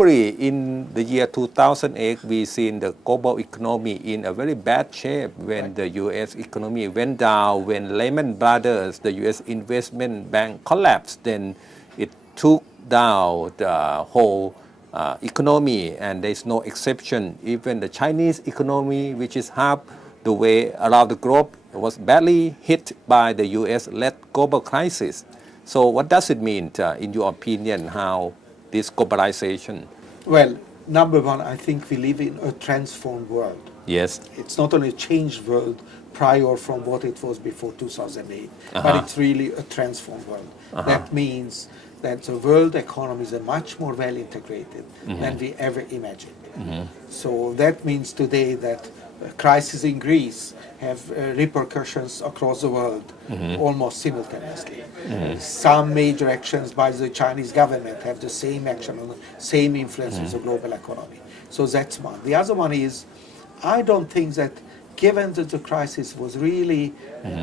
In the year 2008, we seen the global economy in a very bad shape when the U.S. economy went down, when Lehman Brothers, the U.S. investment bank collapsed, then it took down the whole economy, and there's no exception. Even the Chinese economy, which is half the way around the globe, was badly hit by the U.S.-led global crisis. So what does it mean, in your opinion, how this globalization? Well, number one, I think we live in a transformed world. Yes. It's not only a changed world prior from what it was before 2008, but it's really a transformed world. That means that the world economy is much more well integrated than we ever imagined. So that means today that crisis in Greece have repercussions across the world almost simultaneously. Some major actions by the Chinese government have the same action on the same influence on the global economy. So that's one. The other one is, I don't think that given that the crisis was really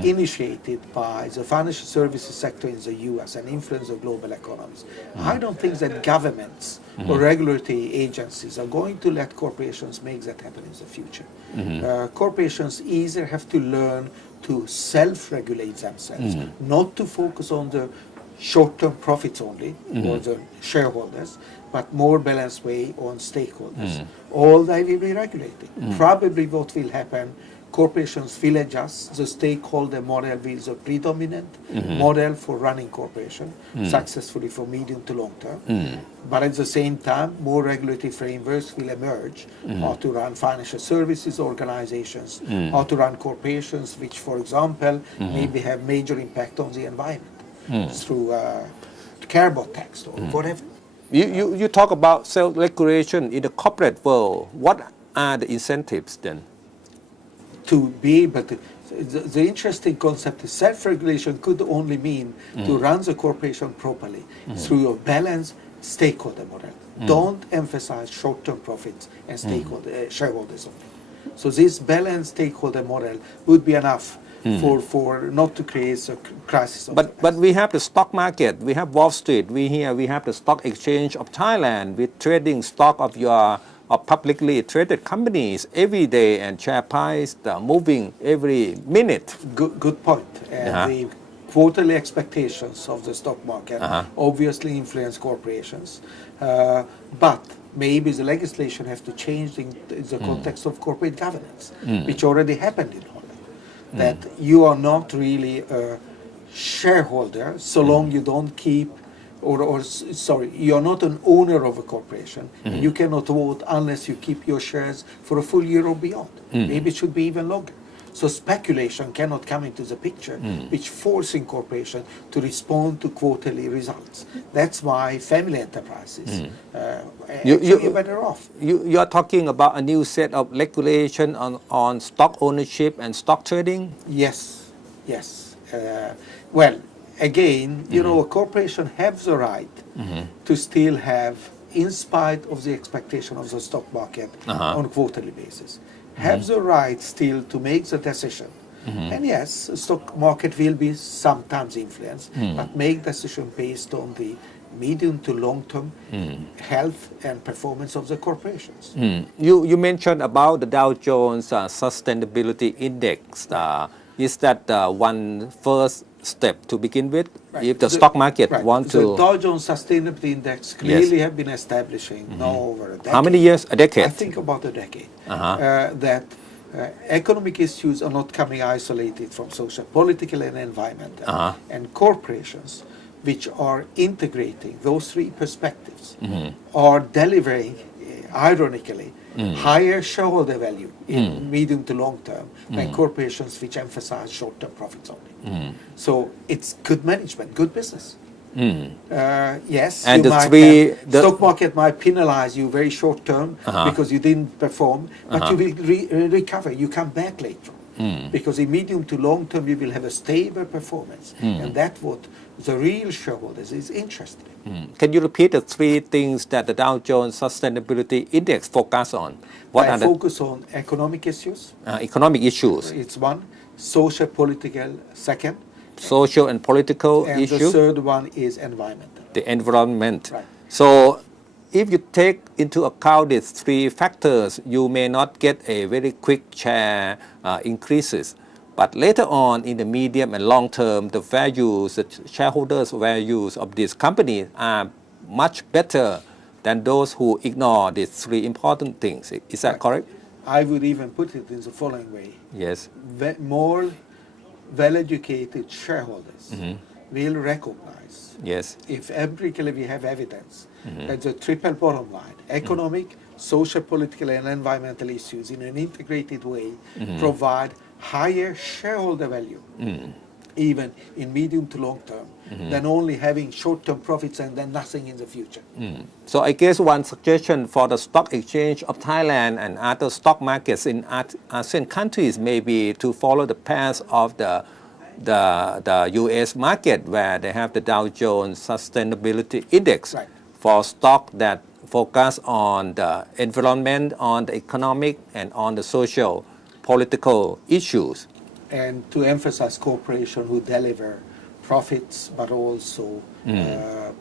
initiated by the financial services sector in the US and influence of global economies, I don't think that governments or regulatory agencies are going to let corporations make that happen in the future. Corporations either have to learn to self-regulate themselves, not to focus on the short-term profits only, or the shareholders, but more balanced way on stakeholders. All they will be regulated. Probably what will happen, corporations will adjust, the stakeholder model will be the predominant model for running corporation successfully for medium to long term. But at the same time, more regulatory frameworks will emerge, how to run financial services organizations, how to run corporations which, for example, maybe have major impact on the environment through carbon tax or whatever. You talk about self-regulation in the corporate world. What are the incentives then? To be able to, the interesting concept is self-regulation could only mean to run the corporation properly through a balanced stakeholder model. Don't emphasize short-term profits and shareholders only. So this balanced stakeholder model would be enough for not to create a crisis. But we have the stock market, we have Wall Street, we have the stock exchange of Thailand with trading stock of your publicly traded companies every day and share price moving every minute. Good point. The quarterly expectations of the stock market obviously influence corporations, but maybe the legislation has to change in the context of corporate governance, which already happened in Holland. That you are not really a shareholder so long you don't keep, you're not an owner of a corporation. You cannot vote unless you keep your shares for a full year or beyond. Maybe it should be even longer. So speculation cannot come into the picture, which forcing corporation to respond to quarterly results. That's why family enterprises actually better off. You are talking about a new set of regulation on stock ownership and stock trading? Yes, yes. Well, again, you know, a corporation has the right to still have, in spite of the expectation of the stock market on a quarterly basis, have the right still to make the decision. And yes, the stock market will be sometimes influenced, but make decision based on the medium to long-term health and performance of the corporations. You mentioned about the Dow Jones Sustainability Index. Is that one first step to begin with? If the stock market wants to... The Dow Jones Sustainability Index clearly have been establishing now over a decade. How many years? A decade? I think about a decade. That economic issues are not coming isolated from social, political and environmental. And corporations which are integrating those three perspectives are delivering, ironically, higher shareholder value in medium to long term than corporations which emphasize short-term profits only. So it's good management, good business. Yes, and the stock market might penalize you very short term because you didn't perform, but you will recover. You come back later. Because in medium to long term you will have a stable performance, and that's what the real shareholders is interested in. Can you repeat the three things that the Dow Jones Sustainability Index focus on? What I focus on economic issues. Economic issues. It's one. Social, political, second. Social and political and issues. And the third one is environmental. The environment. Right. So if you take into account these three factors, you may not get a very quick share increases. But later on, in the medium and long term, the values, the shareholders' values of these companies are much better than those who ignore these three important things. Is that correct? I would even put it in the following way. Yes. More well-educated shareholders will recognize, Yes. if empirically we have evidence, that the triple bottom line, economic, social, political, and environmental issues in an integrated way provide higher shareholder value, even in medium to long term, than only having short-term profits and then nothing in the future. So I guess one suggestion for the stock exchange of Thailand and other stock markets in ASEAN countries may be to follow the path of the US market, where they have the Dow Jones Sustainability Index. Right. For stock that focus on the environment, on the economic, and on the social, political issues. And to emphasize cooperation who deliver profits, but also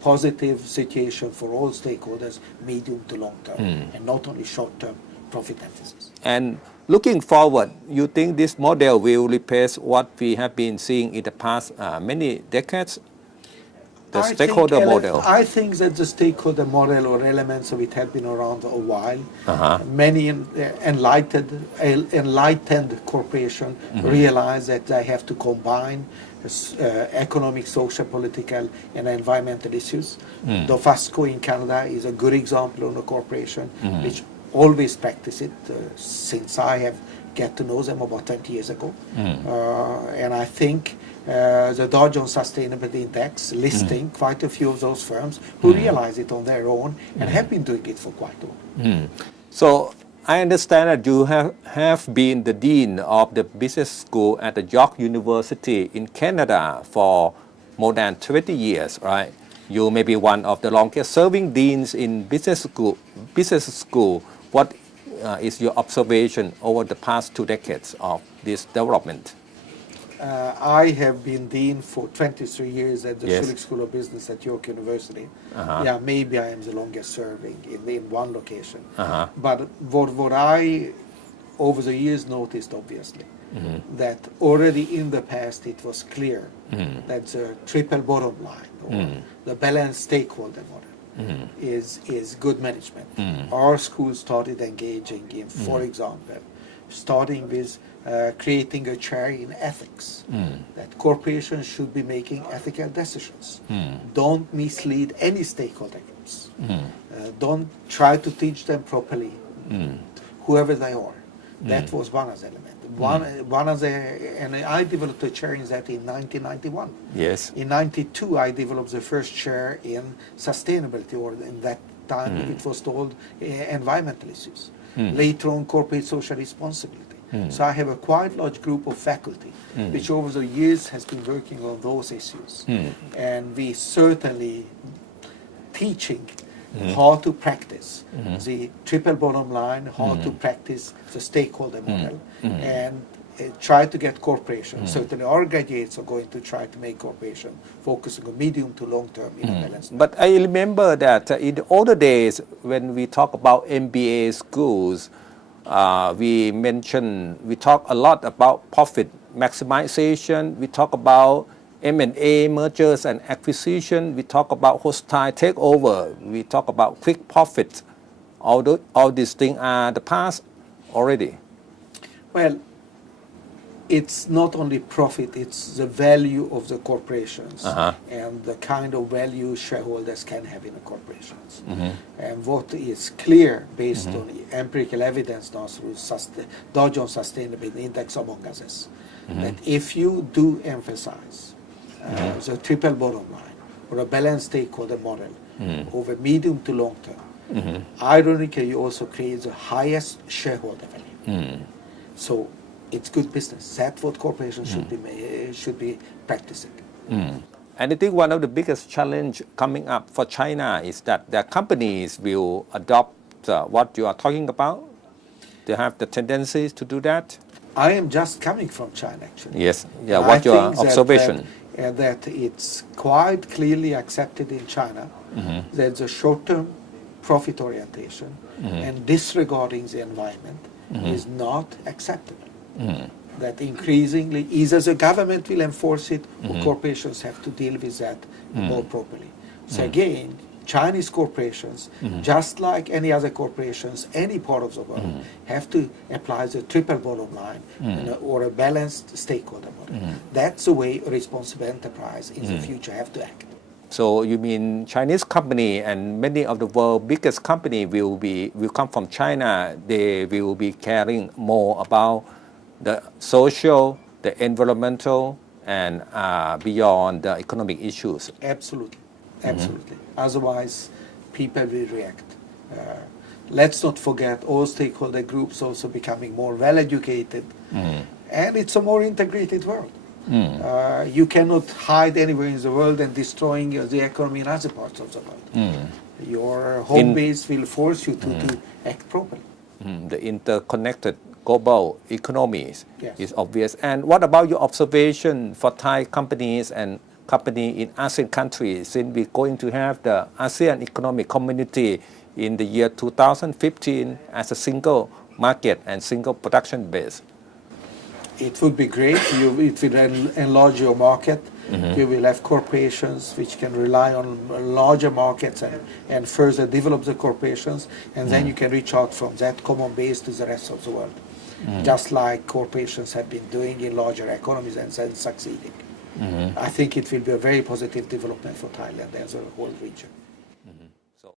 positive situation for all stakeholders, medium to long term, and not only short term profit emphasis. And looking forward, you think this model will replace what we have been seeing in the past many decades? The stakeholder model. I think that the stakeholder model or elements of it have been around a while. Many enlightened corporations realize that they have to combine economic, social, political, and environmental issues. Dofasco in Canada is a good example of a corporation which always practice it since I have get to know them about 20 years ago. And I think the Dow Jones Sustainability Index listing quite a few of those firms who realize it on their own and have been doing it for quite a while. So I understand that you have been the dean of the business school at the York University in Canada for more than 20 years, right? You may be one of the longest serving deans in business school. What is your observation over the past 2 decades of this development? I have been dean for 23 years at the Yes. Schulich School of Business at York University. Yeah, maybe I am the longest serving in one location. But what I, over the years, noticed, obviously, that already in the past it was clear that the triple bottom line, or the balanced stakeholder model, is good management. Our school started engaging in, for example, starting with creating a chair in ethics, that corporations should be making ethical decisions. Don't mislead any stakeholder groups. Don't try to teach them properly, whoever they are. That was one of the elements. One of the, and I developed a chair in that in 1991. Yes. In 92, I developed the first chair in sustainability, or in that time it was called environmental issues. Later on, corporate social responsibility. So I have a quite large group of faculty, which over the years has been working on those issues. And we certainly teaching how to practice the triple bottom line, how to practice the stakeholder model, and try to get corporations. Certainly our graduates are going to try to make corporation focusing on medium to long term in a balance. But I remember that in the older days, when we talk about MBA schools, we talk a lot about profit maximization. We talk about M&A, mergers and acquisition. We talk about hostile takeover. We talk about quick profit. All these things are the past already. Well, it's not only profit, it's the value of the corporations and the kind of value shareholders can have in the corporations. And what is clear based on the empirical evidence now through Dow Jones Sustainability Index among others, that if you do emphasize the triple bottom line or a balanced stakeholder model over medium to long term, ironically you also create the highest shareholder value. So it's good business. That's what corporations should be practicing. And I think one of the biggest challenge coming up for China is that their companies will adopt what you are talking about. They have the tendencies to do that. I am just coming from China, actually. Yes. Yeah. What's your observation? That it's quite clearly accepted in China that the short-term profit orientation and disregarding the environment is not acceptable. That increasingly, either the government will enforce it or corporations have to deal with that more properly. So again, Chinese corporations, just like any other corporations, any part of the world, have to apply the triple bottom line or a balanced stakeholder model. That's the way a responsible enterprise in the future have to act. So you mean Chinese company and many of the world's biggest company will come from China. They will be caring more about the social, the environmental, and beyond the economic issues. Absolutely, absolutely. Otherwise, people will react. Let's not forget all stakeholder groups also becoming more well-educated, and it's a more integrated world. You cannot hide anywhere in the world and destroying the economy in other parts of the world. Your home base will force you to act properly. The interconnected global economies Yes. is obvious. And what about your observation for Thai companies and company in ASEAN countries, since we're going to have the ASEAN Economic Community in the year 2015 as a single market and single production base? It would be great. It will enlarge your market. You will have corporations which can rely on larger markets and further develop the corporations, and then you can reach out from that common base to the rest of the world, just like corporations have been doing in larger economies and then succeeding. I think it will be a very positive development for Thailand and the whole region.